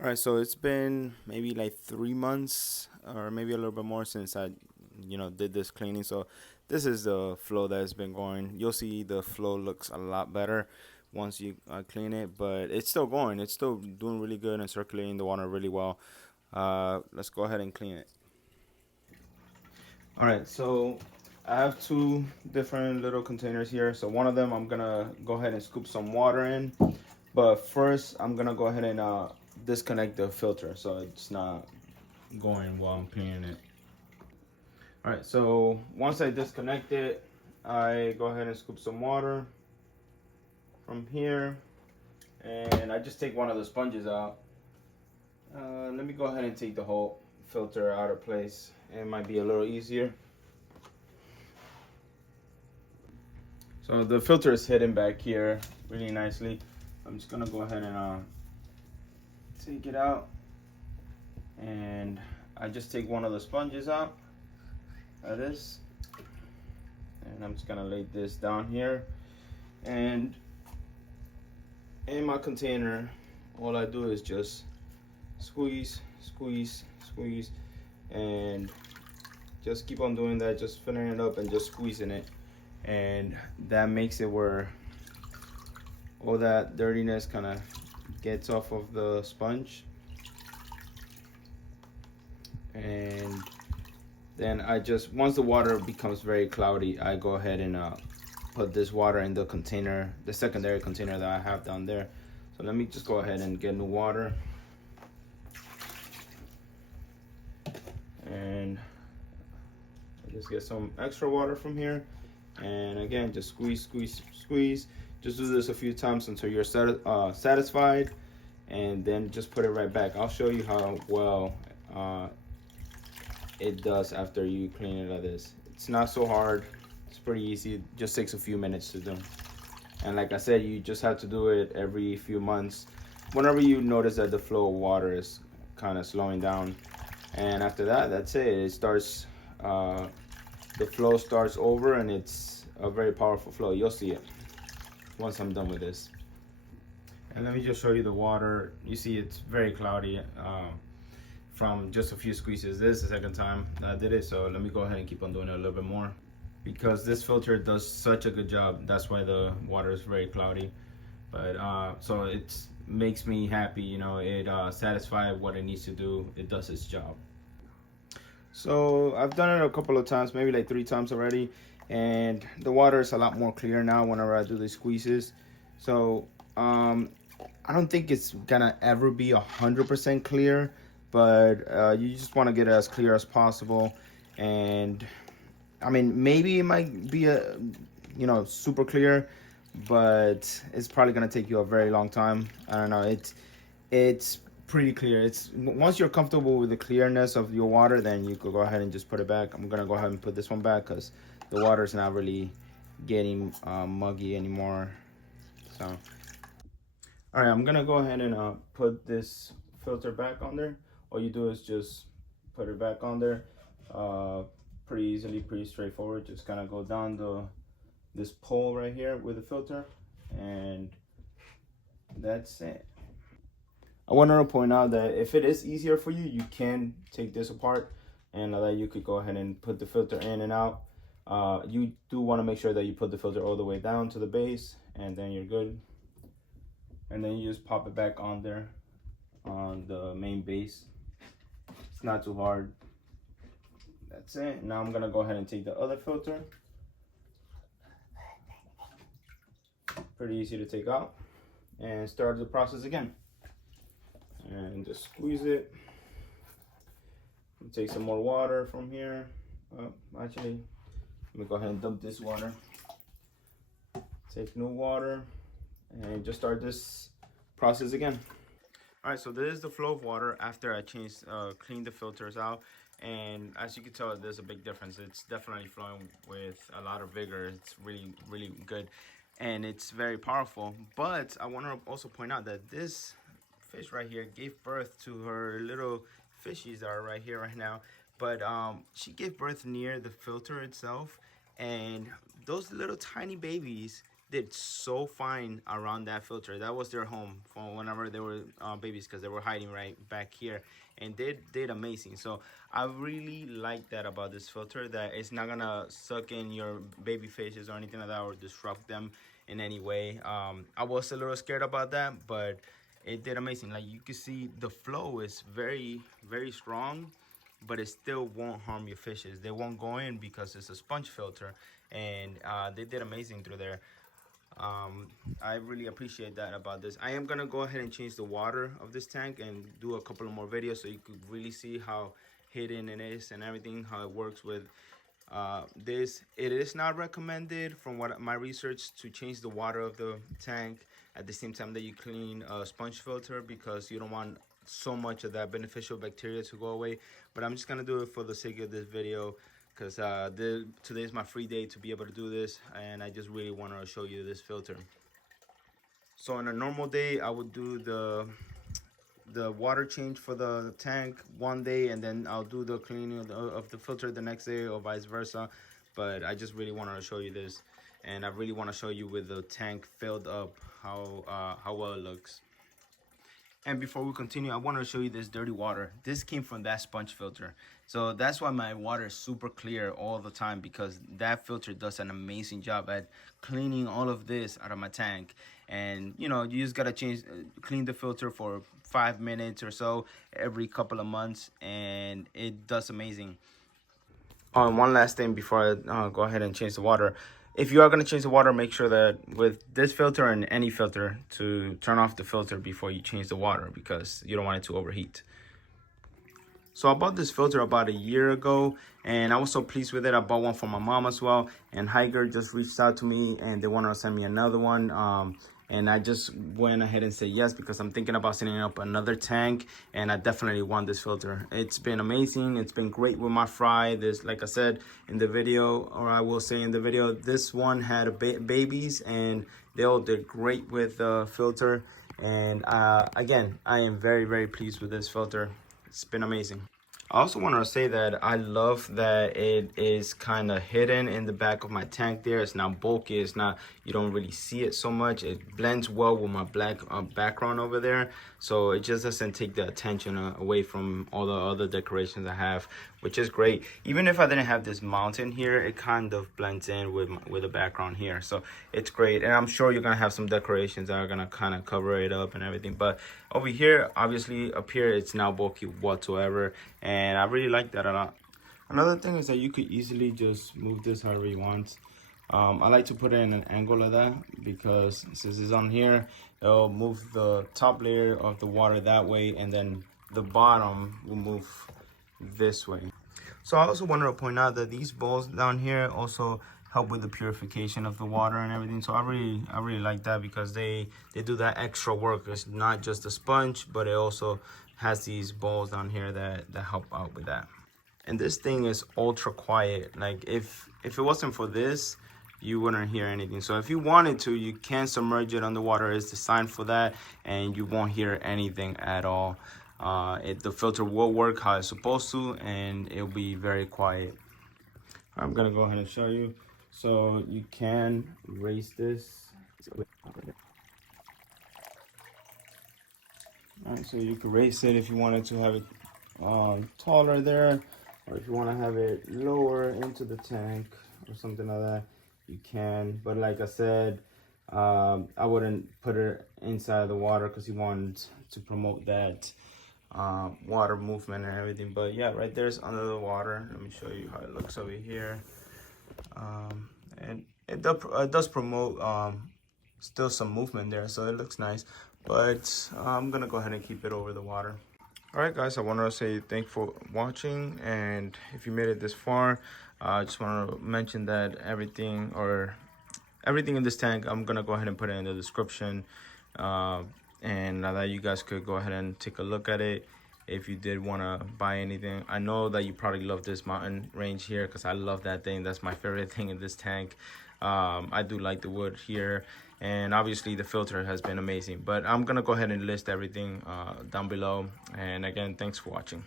All right, so it's been maybe like 3 months or maybe a little bit more since I did this cleaning. So this is the flow that's been going. You'll see the flow looks a lot better once you clean it, but it's still going. It's still doing really good and circulating the water really well. Let's go ahead and clean it. All right, so I have two different little containers here. So one of them I'm gonna go ahead and scoop some water in, but first I'm gonna go ahead and disconnect the filter so it's not going while I'm cleaning it. All right, so once I disconnect it, I go ahead and scoop some water from here, and I just take one of the sponges out. Let me go ahead and take the whole filter out of place. It might be a little easier. So the filter is hidden back here really nicely. I'm just gonna go ahead and take it out, and I just take one of the sponges out of this, and I'm just gonna lay this down here, and in my container all I do is just squeeze, squeeze, squeeze, and just keep on doing that, just filling it up and just squeezing it, and that makes it where all that dirtiness kind of gets off of the sponge. And then I just, once the water becomes very cloudy, I go ahead and put this water in the container, the secondary container that I have down there. So let me just go ahead and get new water, and I just get some extra water from here, and again just squeeze, squeeze, squeeze. Just do this a few times until you're satisfied, and then just put it right back. I'll show you how well it does after you clean it like this. It's not so hard, it's pretty easy. It just takes a few minutes to do, and like I said, you just have to do it every few months whenever you notice that the flow of water is kind of slowing down. And after that, that's it. It starts the flow starts over, and it's a very powerful flow. You'll see it once I'm done with this. And let me just show you the water. You see it's very cloudy from just a few squeezes. This is the second time that I did it, so let me go ahead and keep on doing it a little bit more, because this filter does such a good job. That's why the water is very cloudy. But so it makes me happy, it satisfies what it needs to do. It does its job. So I've done it a couple of times, maybe like 3 times already, and the water is a lot more clear now whenever I do the squeezes. So I don't think it's gonna ever be 100% clear, but you just want to get it as clear as possible. And I mean, maybe it might be super clear, but it's probably gonna take you a very long time. I don't know. It's pretty clear. It's once you're comfortable with the clearness of your water, then you could go ahead and just put it back. I'm gonna go ahead and put this one back because the water is not really getting muggy anymore. So, all right, I'm gonna go ahead and put this filter back on there. All you do is just put it back on there. Pretty easily, pretty straightforward. Just kind of go down this pole right here with the filter, and that's it. I wanted to point out that if it is easier for you, you can take this apart, and that you could go ahead and put the filter in and out. You do want to make sure that you put the filter all the way down to the base, and then you're good. And then you just pop it back on there on the main base. It's not too hard. That's it. Now I'm gonna go ahead and take the other filter. Pretty easy to take out, and start the process again. And just squeeze it. Take some more water from here. Actually, let me go ahead and dump this water. Take new water, and just start this process again. All right, so this is the flow of water after I cleaned the filters out, and as you can tell, there's a big difference. It's definitely flowing with a lot of vigor. It's really, really good, and it's very powerful. But I want to also point out that this fish right here gave birth to her little fishies that are right here right now, but she gave birth near the filter itself, and those little tiny babies did so fine around that filter. That was their home for whenever they were babies, because they were hiding right back here, and they did amazing. So I really like that about this filter, that it's not gonna suck in your baby fishes or anything like that, or disrupt them in any way. I was a little scared about that, but it did amazing. Like you can see, the flow is very, very strong, but it still won't harm your fishes. They won't go in because it's a sponge filter, and they did amazing through there. I really appreciate that about this. I am gonna go ahead and change the water of this tank and do a couple of more videos so you could really see how hidden it is and everything, how it works with this. It is not recommended, from what my research, to change the water of the tank at the same time that you clean a sponge filter, because you don't want so much of that beneficial bacteria to go away. But I'm just gonna do it for the sake of this video, because today is my free day to be able to do this, and I just really want to show you this filter. So on a normal day, I would do the water change for the tank one day, and then I'll do the cleaning of the filter the next day, or vice versa. But I just really wanted to show you this, and I really want to show you with the tank filled up how well it looks. And before we continue, I want to show you this dirty water. This came from that sponge filter. So that's why my water is super clear all the time, because that filter does an amazing job at cleaning all of this out of my tank. And you know, you just gotta clean the filter for 5 minutes or so every couple of months, and it does amazing. Oh, and one last thing before I go ahead and change the water. If you are going to change the water, make sure that with this filter and any filter, to turn off the filter before you change the water, because you don't want it to overheat. So I bought this filter about a year ago, and I was so pleased with it. I bought one for my mom as well, and Hygger just reached out to me and they wanted to send me another one. And I just went ahead and said yes, because I'm thinking about setting up another tank, and I definitely want this filter. It's been amazing. It's been great with my fry. This, like I said in the video, or I will say in the video, this one had babies, and they all did great with the filter. And again, I am very, very pleased with this filter. It's been amazing. I also want to say that I love that it is kind of hidden in the back of my tank there. It's not bulky. It's not, you don't really see it so much. It blends well with my black background over there. So it just doesn't take the attention away from all the other decorations I have, which is great. Even if I didn't have this mountain here, it kind of blends in with the background here. So it's great. And I'm sure you're going to have some decorations that are going to kind of cover it up and everything. But over here, obviously up here, it's not bulky whatsoever. And I really like that a lot. Another thing is that you could easily just move this however you want. I like to put it in an angle like that, because since it's on here, it'll move the top layer of the water that way, and then the bottom will move this way. So I also wanted to point out that these bowls down here also help with the purification of the water and everything. So I really like that, because they do that extra work. It's not just a sponge, but it also has these bowls down here that help out with that. And this thing is ultra quiet. Like if it wasn't for this, you wouldn't hear anything. So if you wanted to, you can submerge it underwater. It's designed for that, and you won't hear anything at all. The filter will work how it's supposed to, and it'll be very quiet. I'm gonna go ahead and show you. So you can raise this. Alright, so you can raise it if you wanted to have it taller there, or if you want to have it lower into the tank or something like that, you can. But like I said, I wouldn't put it inside the water, because you want to promote that water movement and everything. But yeah, right there's under the water. Let me show you how it looks over here. And it does promote still some movement there, so it looks nice. But I'm gonna go ahead and keep it over the water. All right, guys, I want to say thank you for watching, and if you made it this far, I just want to mention that everything in this tank, I'm gonna go ahead and put it in the description, and now that you guys could go ahead and take a look at it. If you did want to buy anything, I know that you probably love this mountain range here, because I love that thing. That's my favorite thing in this tank. I do like the wood here, and obviously the filter has been amazing. But I'm gonna go ahead and list everything down below. And again, thanks for watching.